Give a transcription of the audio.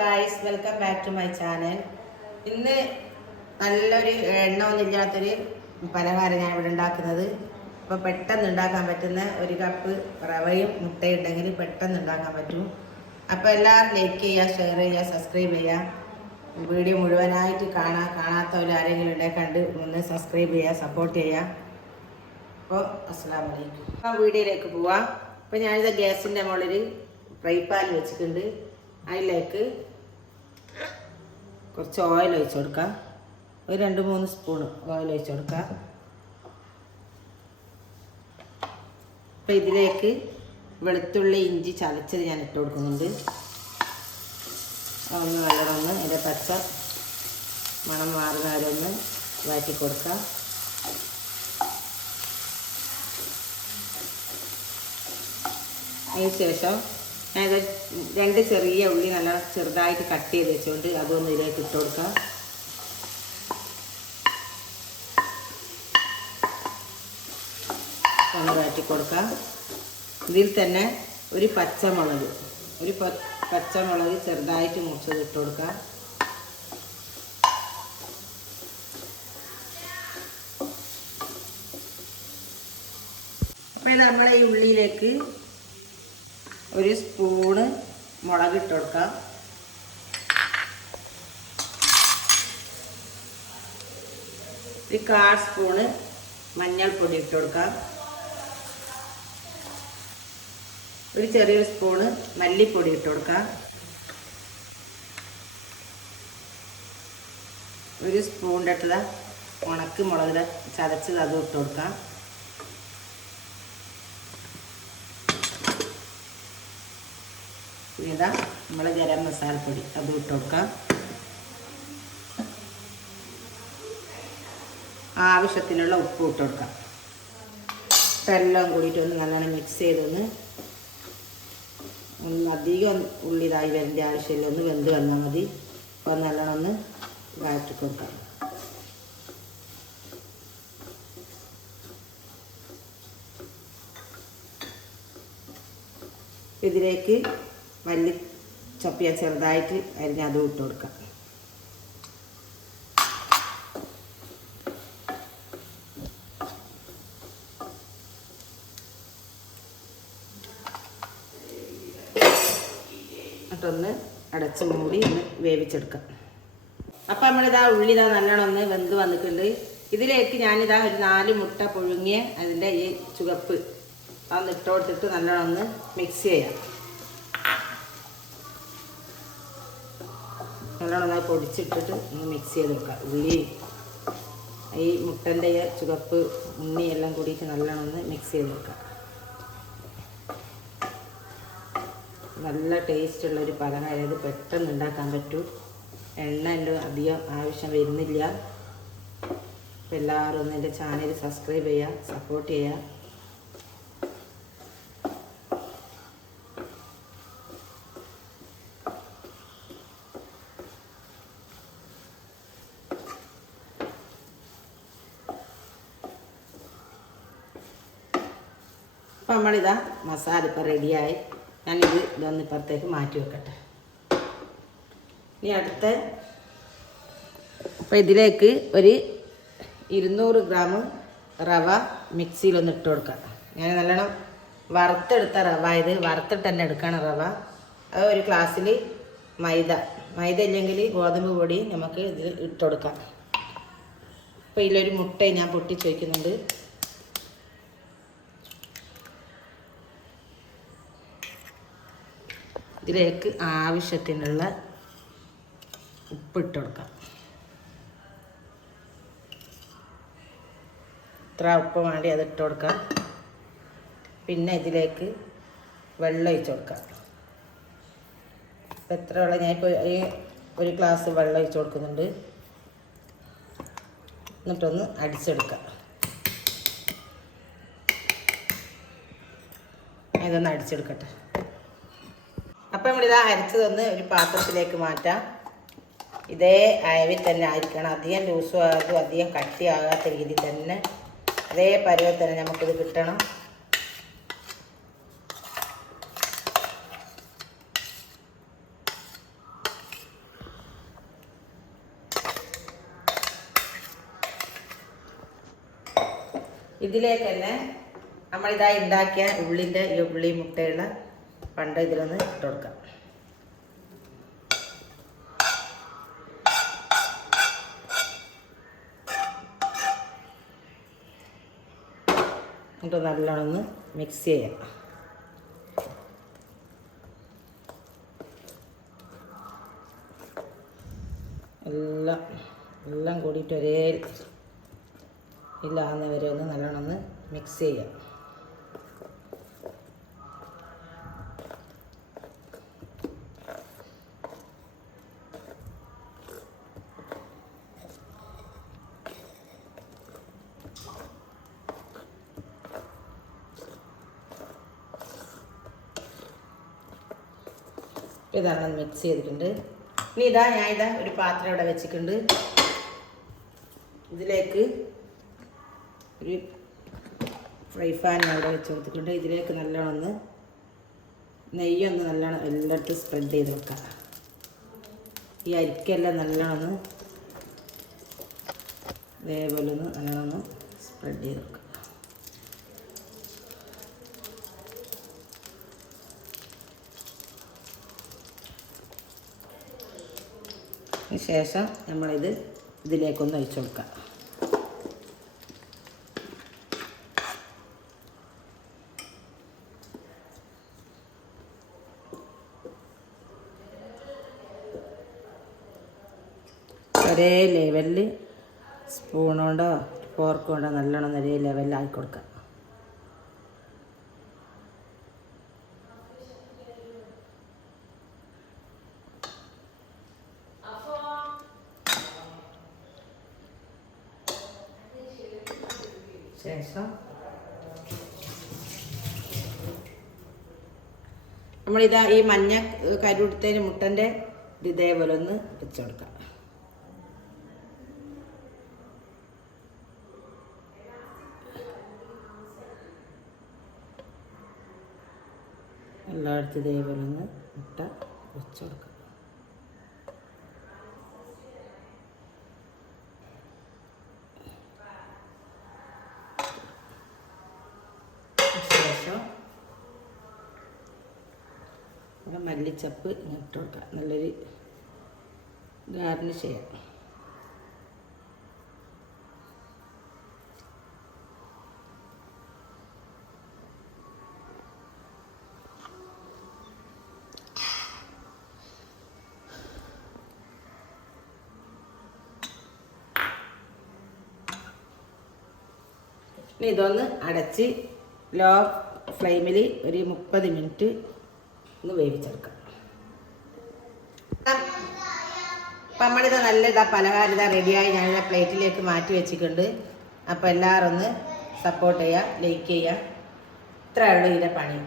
Guys, welcome back to my channel. ഇന്ന് നല്ലൊരു എണ്ണ ഒന്നുമില്ലാത്തൊരു പലഹാരം ഞാൻ ഇവിടെ ഉണ്ടാക്കുന്നത്. അപ്പോൾ പെട്ടെന്ന് ഉണ്ടാക്കാൻ പറ്റുന്ന ഒരു കപ്പ് റവയും മുട്ടയും ഉണ്ടെങ്കിൽ പെട്ടെന്ന് ഉണ്ടാക്കാൻ പറ്റും. അപ്പോൾ എല്ലാവരും ലൈക്ക് ചെയ്യുക, ഷെയർ ചെയ്യുക, സബ്സ്ക്രൈബ് ചെയ്യുക. വീഡിയോ മുഴുവനായിട്ട് കാണാത്തവർ ആരെങ്കിലും ഉണ്ടെങ്കിൽ കണ്ട് ഒന്ന് സബ്സ്ക്രൈബ് ചെയ്യുക, സപ്പോർട്ട് ചെയ്യുക. അപ്പോൾ അസ്സലാമു അലൈക്കും. അപ്പോൾ വീഡിയോയിലേക്ക് പോവാം. അപ്പോൾ ഞാനിത് ഗ്യാസിൻ്റെ മുകളിൽ ഫ്രൈ പാൻ വെച്ചിട്ടുണ്ട്. അതിലേക്ക് കുറച്ച് ഓയിൽ ഒഴിച്ച് കൊടുക്കാം. ഒരു 2-3 സ്പൂൺ ഓയിൽ ഒഴിച്ച് കൊടുക്കാം. അപ്പോൾ ഇതിലേക്ക് വെളുത്തുള്ളി ഇഞ്ചി ചതച്ചത് ഞാൻ ഇട്ട് കൊടുക്കുന്നുണ്ട്. ഒന്ന് നല്ലോണം അതിൻ്റെ പച്ച മണം മാറുന്ന വരെ ഒന്ന് വഴറ്റി കൊടുക്കാം. അതിന് ശേഷം ഞാനിത് 2 ചെറിയ ഉള്ളി നല്ല ചെറുതായിട്ട് കട്ട് ചെയ്ത് വെച്ചുകൊണ്ട് അതൊന്ന് ഇതിലേക്ക് ഇട്ട് കൊടുക്കാം. ഒന്ന് വഴറ്റി കൊടുക്കാം. ഇതിൽ തന്നെ ഒരു പച്ചമുളക് ചെറുതായിട്ട് മുറിച്ചത് ഇട്ട് കൊടുക്കാം. അപ്പോൾ ഇത് നമ്മളെ ഈ ഉള്ളിയിലേക്ക് ഒരു സ്പൂണ് മുളക് ഇട്ട് കൊടുക്കാം. ഒരു 1/4 സ്പൂണ് മഞ്ഞൾപ്പൊടി ഇട്ട് കൊടുക്കാം. ഒരു ചെറിയൊരു സ്പൂണ് മല്ലിപ്പൊടി ഇട്ട് കൊടുക്കാം. ഒരു സ്പൂണിൻ്റെ ഇട്ടുള്ള ഉണക്ക് മുളക് ചതച്ചത് അതും ഇട്ട് കൊടുക്കാം. ഇതാ നമ്മൾ ഗരം മസാലപ്പൊടി അതും ഇട്ട് കൊടുക്കാം. ആവശ്യത്തിനുള്ള ഉപ്പ് ഇട്ട് കൊടുക്കാം. എല്ലാം കൂടിയിട്ട് ഒന്ന് നല്ലോണം മിക്സ് ചെയ്തൊന്ന് അധികം ഉള്ളി ഇതായി വരേണ്ട ആവശ്യമില്ല. ഒന്ന് വെന്ത് വന്നാൽ മതി. അപ്പോൾ നല്ലോണം ഒന്ന് വഴറ്റി കൊടുക്കാം. ഇതിലേക്ക് മല്ലി ചപ്പിയ ചെറുതായിട്ട് അരിഞ്ഞ് അതും ഇട്ട് കൊടുക്കാം. എന്നിട്ടൊന്ന് അടച്ച് മൂടി ഒന്ന് വേവിച്ചെടുക്കാം. അപ്പം നമ്മളിതാ ഉള്ളി നല്ലോണം ഒന്ന് വെന്ത് വന്നിട്ടുണ്ട്. ഇതിലേക്ക് ഞാനിതാ ഒരു 4 മുട്ട പുഴുങ്ങിയ അതിൻ്റെ ഈ ചുവപ്പ് അതൊന്ന് ഇട്ട് കൊടുത്തിട്ട് നല്ലോണം ഒന്ന് മിക്സ് ചെയ്യാം. നല്ലോണം നന്നായി പൊടിച്ചിട്ടിട്ട് ഒന്ന് മിക്സ് ചെയ്ത് കൊടുക്കാം. ഉള്ളി ഈ മുട്ടൻ്റെ ചുവപ്പ് ഉണ്ണി എല്ലാം കൂടിയിട്ട് നല്ലോണം ഒന്ന് മിക്സ് ചെയ്ത് കൊടുക്കാം. നല്ല ടേസ്റ്റുള്ളൊരു പലഹാരം. ഇത് പെട്ടെന്ന് ഉണ്ടാക്കാൻ പറ്റും. എണ്ണ എല്ലാം അധികം ആവശ്യം വരുന്നില്ല. അപ്പോൾ എല്ലാവരും ഒന്ന് എൻ്റെ ചാനൽ സബ്സ്ക്രൈബ് ചെയ്യുക, സപ്പോർട്ട് ചെയ്യുക. അപ്പോൾ നമ്മളിതാ മസാല ഇപ്പോൾ റെഡിയായി. ഇതൊന്ന് ഇപ്പുറത്തേക്ക് മാറ്റി വെക്കട്ടെ. ഇനി അടുത്ത അപ്പോൾ ഇതിലേക്ക് ഒരു 200 ഗ്രാം റവ മിക്സിയിലൊന്ന് ഇട്ട് കൊടുക്കാം. ഞാൻ നല്ലോണം വറുത്തെടുത്ത റവ, ഇത് വറുത്തിട്ട് തന്നെ എടുക്കണം റവ. അത് ഒരു ഗ്ലാസ്സിൽ മൈദ ഇല്ലെങ്കിൽ ഗോതമ്പ് പൊടി നമുക്ക് ഇതിൽ ഇട്ട് കൊടുക്കാം. അപ്പോൾ ഇതിലൊരു മുട്ട ഞാൻ പൊട്ടിച്ച് വയ്ക്കുന്നുണ്ട്. ഇതിലേക്ക് ആവശ്യത്തിനുള്ള ഉപ്പിട്ട് കൊടുക്കാം. ഇത്ര ഉപ്പ് വേണ്ടി അതിട്ട് കൊടുക്കാം. പിന്നെ ഇതിലേക്ക് വെള്ളം ഒഴിച്ച് കൊടുക്കാം. ഇപ്പം എത്ര വെള്ളം ഞാനിപ്പോൾ ഒരു ഗ്ലാസ് വെള്ളം ഒഴിച്ച് കൊടുക്കുന്നുണ്ട്. എന്നിട്ടൊന്ന് അടിച്ചെടുക്കാം. ഇതൊന്ന് അടിച്ചെടുക്കട്ടെ. അപ്പം നമ്മളിതാ അരച്ചതൊന്ന് ഒരു പാത്രത്തിലേക്ക് മാറ്റാം. ഇതേ അയവിൽ തന്നെ ആയിരിക്കണം. അധികം ലൂസും ആകാതെ അധികം കട്ടിയാകാത്ത രീതിയിൽ തന്നെ അതേ പരുവത്തിൽ തന്നെ നമുക്കിത് കിട്ടണം. ഇതിലേക്ക് തന്നെ നമ്മളിതായി ഉണ്ടാക്കിയ ഉള്ളിൻ്റെ ഈ ഉള്ളി മുട്ടയുള്ള പണ്ട് ഇതിലൊന്ന് ഇട്ട് കൊടുക്കാം. എന്നിട്ട് നല്ലോണം ഒന്ന് മിക്സ് ചെയ്യാം. എല്ലാം കൂടിയിട്ട് ഒരേ ഇല്ലാവുന്നവരെ ഒന്ന് നല്ലോണം ഒന്ന് മിക്സ് ചെയ്യാം. ഇതാണ് മിക്സ് ചെയ്തിട്ടുണ്ട്. ഇനി ഞാൻ ഒരു പാത്രം ഇവിടെ വെച്ചിട്ടുണ്ട്. ഇതിലേക്ക് ഒരു ഫ്രൈ പാൻ അവിടെ വെച്ച് കൊടുത്തിട്ടുണ്ട്. ഇതിലേക്ക് നല്ലോണം ഒന്ന് നെയ്യൊന്ന് നല്ലോണം എല്ലായിടത്തും സ്പ്രെഡ് ചെയ്ത് വെക്കാം. ഈ അരിക്കെല്ലാം നല്ലോണം ഒന്ന് ഇതേപോലെ ഒന്ന് നല്ലോണം ഒന്ന് സ്പ്രെഡ് ചെയ്ത് വെക്കാം. ശേഷം ഇതിലേക്കൊന്ന് ഒഴിച്ചു കൊടുക്കാം. ഒരേ ലെവലിൽ സ്പൂൺ കൊണ്ടോ ഫോർക്ക് കൊണ്ടോ നല്ലോണം ഒരേ ലെവലിലാക്കി കൊടുക്കാം. ശേഷം നമ്മളിതാ ഈ മഞ്ഞ കരുടുത്തതിന് മുട്ടൻ്റെ ഇതേപോലെ ഒന്ന് വെച്ച് കൊടുക്കാം. എല്ലായിടത്തും ഇതേപോലെ ഒന്ന് മുട്ട വെച്ച് കൊടുക്കാം. ശേഷം മല്ലിച്ചപ്പ് ഇട്ട് കൊടുക്കാം. നല്ലൊരു ഗാർണിഷ് ചെയ്യാം. ഇനി ഇതൊന്ന് അടച്ച് ലോ ഫ്ലെയിമിൽ ഒരു 30 മിനിറ്റ് ഒന്ന് വേവിച്ചെടുക്കാം. അപ്പം നമ്മളിത് നല്ല പലഹാരം റെഡിയായി ഞാനിത് പ്ലേറ്റിലേക്ക് മാറ്റി വെച്ചിട്ടുണ്ട്. അപ്പോൾ എല്ലാവരും ഒന്ന് സപ്പോർട്ട് ചെയ്യുക, ലൈക്ക് ചെയ്യുക. ഇത്രയേ ഉള്ളൂ ഇതിൻ്റെ പണി.